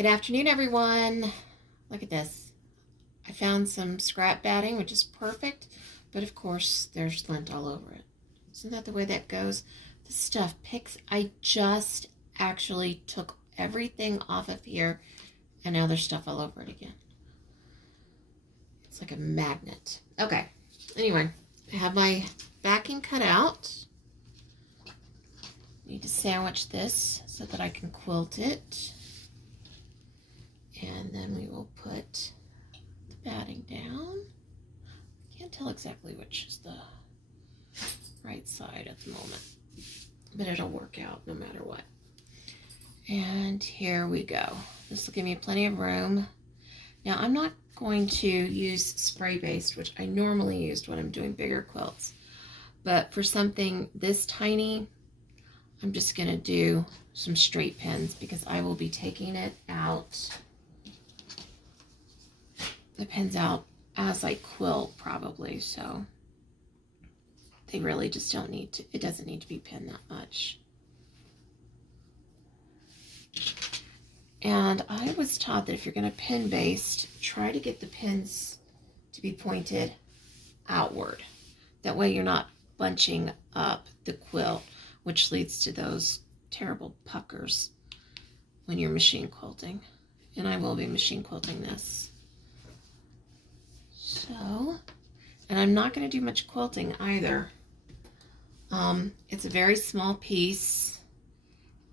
Good afternoon, everyone. Look at this. I found some scrap batting, which is perfect, but of course there's lint all over it. Isn't that the way that goes? This stuff picks. I just actually took everything off of here, and now there's stuff all over it again. It's like a magnet. Okay, anyway, I have my backing cut out. Need to sandwich this so that I can quilt it. And then we will put the batting down. Can't tell exactly which is the right side at the moment, but it'll work out no matter what. And here we go. This will give me plenty of room. Now I'm not going to use spray based, which I normally use when I'm doing bigger quilts, but for something this tiny, I'm just gonna do some straight pins because I will be taking it out, the pins out as I quilt probably, so they really just don't need to, it doesn't need to be pinned that much. And I was taught that if you're going to pin based, try to get the pins to be pointed outward. That way you're not bunching up the quilt, which leads to those terrible puckers when you're machine quilting. And I will be machine quilting this. So, and I'm not going to do much quilting either. It's a very small piece,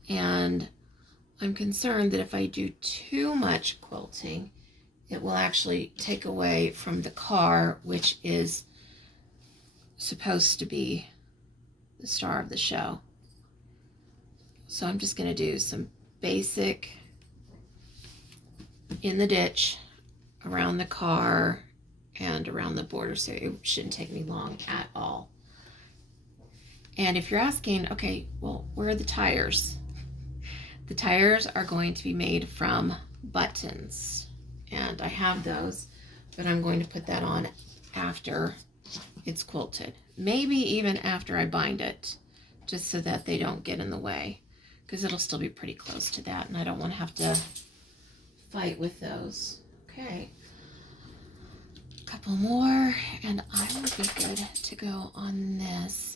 and I'm concerned that if I do too much quilting, it will actually take away from the car, which is supposed to be the star of the show. So I'm just going to do some basic in the ditch around the car and around the border, so it shouldn't take me long at all. And if you're asking, okay, well, where are the tires? The tires are going to be made from buttons, and I have those, but I'm going to put that on after it's quilted. Maybe even after I bind it, just so that they don't get in the way, because it'll still be pretty close to that, and I don't want to have to fight with those. Okay. Couple more and I will be good to go on this.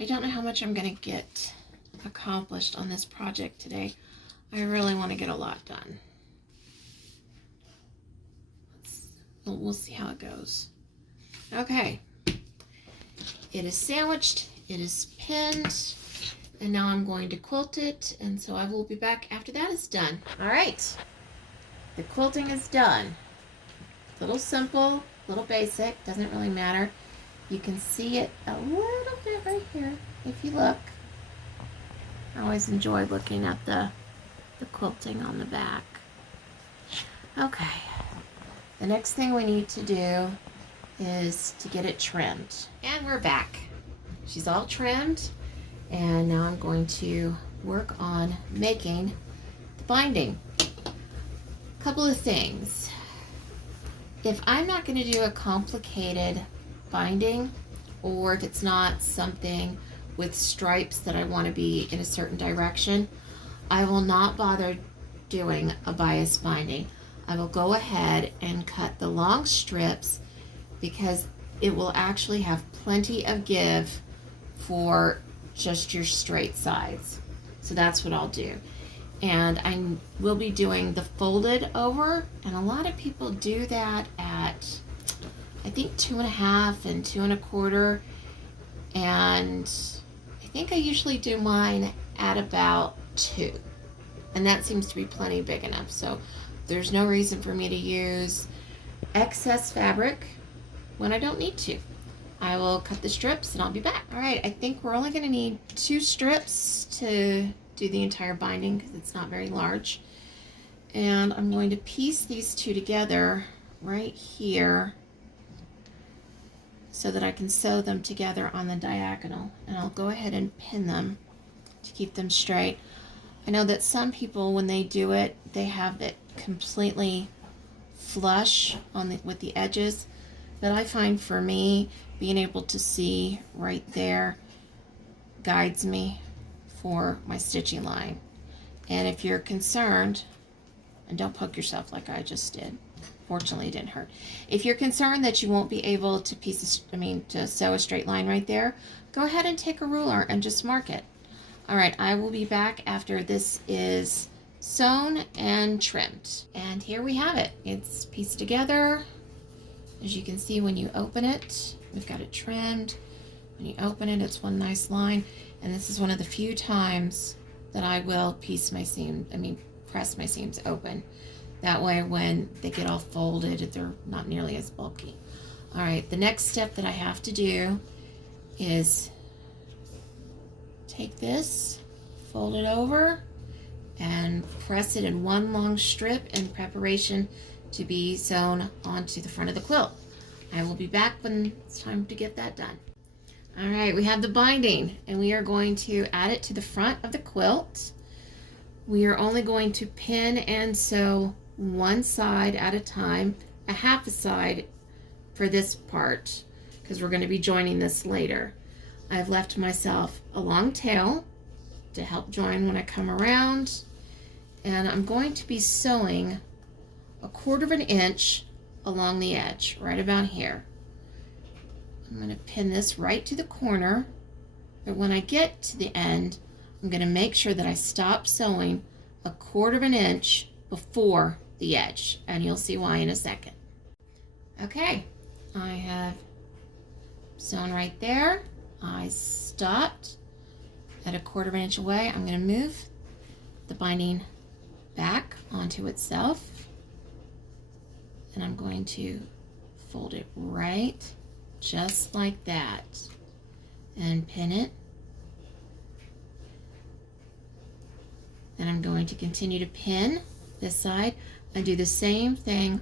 I don't know how much I'm going to get accomplished on this project today. I really want to get a lot done. We'll see how it goes. Okay, it is sandwiched, it is pinned, and now I'm going to quilt it, and so I will be back after that is done. All right, the quilting is done. A little simple, a little basic, doesn't really matter. You can see it a little bit right here if you look. I always enjoy looking at the quilting on the back. Okay, the next thing we need to do is to get it trimmed. And we're back. She's all trimmed, and now I'm going to work on making the binding. A couple of things. If I'm not going to do a complicated binding, or if it's not something with stripes that I want to be in a certain direction, I will not bother doing a bias binding. I will go ahead and cut the long strips because it will actually have plenty of give for just your straight sides. So that's what I'll do. And I will be doing the folded over, and a lot of people do that at, I think, 2.5 and 2 1/4, and I think I usually do mine at about 2, and that seems to be plenty big enough. So there's no reason for me to use excess fabric when I don't need to. I will cut the strips and I'll be back. All right, I think we're only going to need 2 strips to do the entire binding because it's not very large. And I'm going to piece these two together right here so that I can sew them together on the diagonal. And I'll go ahead and pin them to keep them straight. I know that some people, when they do it, they have it completely flush on with the edges. But I find for me, being able to see right there guides me for my stitching line. And if you're concerned And don't poke yourself like I just did. Fortunately, it didn't hurt. If you're concerned that you won't be able to to sew a straight line right there, go ahead and take a ruler and just mark it. All right, I will be back after this is sewn and trimmed. And here we have it. It's pieced together. As you can see when you open it, we've got it trimmed. When you open it, it's one nice line. And this is one of the few times that I will press my seams open. That way when they get all folded, they're not nearly as bulky. All right, the next step that I have to do is take this, fold it over, and press it in one long strip in preparation to be sewn onto the front of the quilt. I will be back when it's time to get that done. All right, we have the binding, and we are going to add it to the front of the quilt. We are only going to pin and sew one side at a time, a half a side for this part, because we're going to be joining this later. I've left myself a long tail to help join when I come around, and I'm going to be sewing 1/4 inch along the edge, right about here. I'm going to pin this right to the corner, but when I get to the end, I'm going to make sure that I stop sewing 1/4 inch before the edge, and you'll see why in a second. Okay, I have sewn right there. I stopped at 1/4 inch away. I'm going to move the binding back onto itself, and I'm going to fold it right just like that and pin it. Then I'm going to continue to pin this side and do the same thing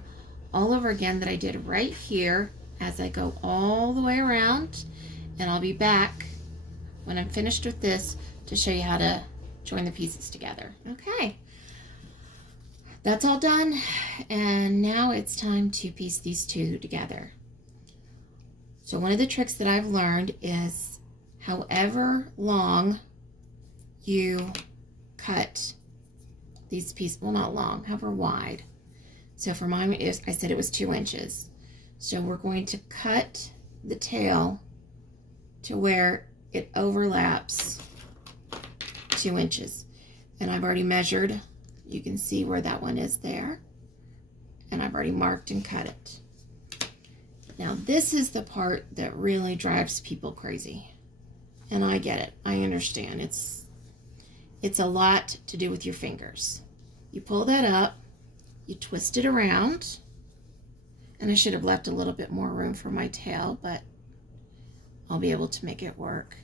all over again that I did right here as I go all the way around, and I'll be back when I'm finished with this to show you how to join the pieces together. Okay, that's all done, and now it's time to piece these two together. So one of the tricks that I've learned is however long you cut these pieces, well, not long, however wide. So for mine, I said it was 2 inches. So we're going to cut the tail to where it overlaps 2 inches. And I've already measured. You can see where that one is there. And I've already marked and cut it. Now this is the part that really drives people crazy. And I get it. I understand. It's a lot to do with your fingers. You pull that up, you twist it around, and I should have left a little bit more room for my tail, but I'll be able to make it work.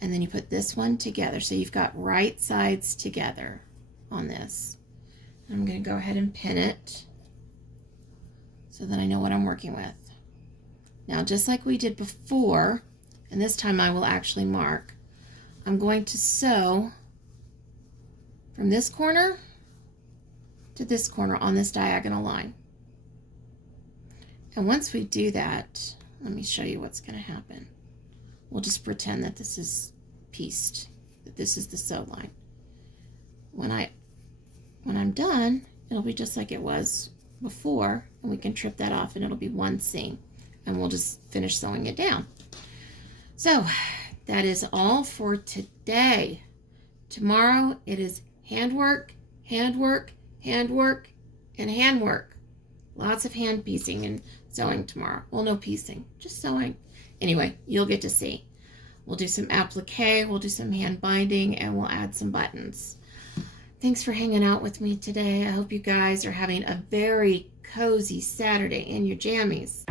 And then you put this one together, so you've got right sides together on this. I'm going to go ahead and pin it so that I know what I'm working with. Now, just like we did before, and this time I will actually mark, I'm going to sew from this corner to this corner on this diagonal line. And once we do that, let me show you what's going to happen. We'll just pretend that this is pieced, that this is the sew line. When I'm done, it'll be just like it was before, and we can trip that off and it'll be one seam, and we'll just finish sewing it down. So that is all for today. Tomorrow it is handwork, handwork, handwork, and handwork. Lots of hand piecing and sewing tomorrow. Well, no piecing, just sewing. Anyway, you'll get to see. We'll do some applique, we'll do some hand binding, and we'll add some buttons. Thanks for hanging out with me today. I hope you guys are having a very cozy Saturday in your jammies.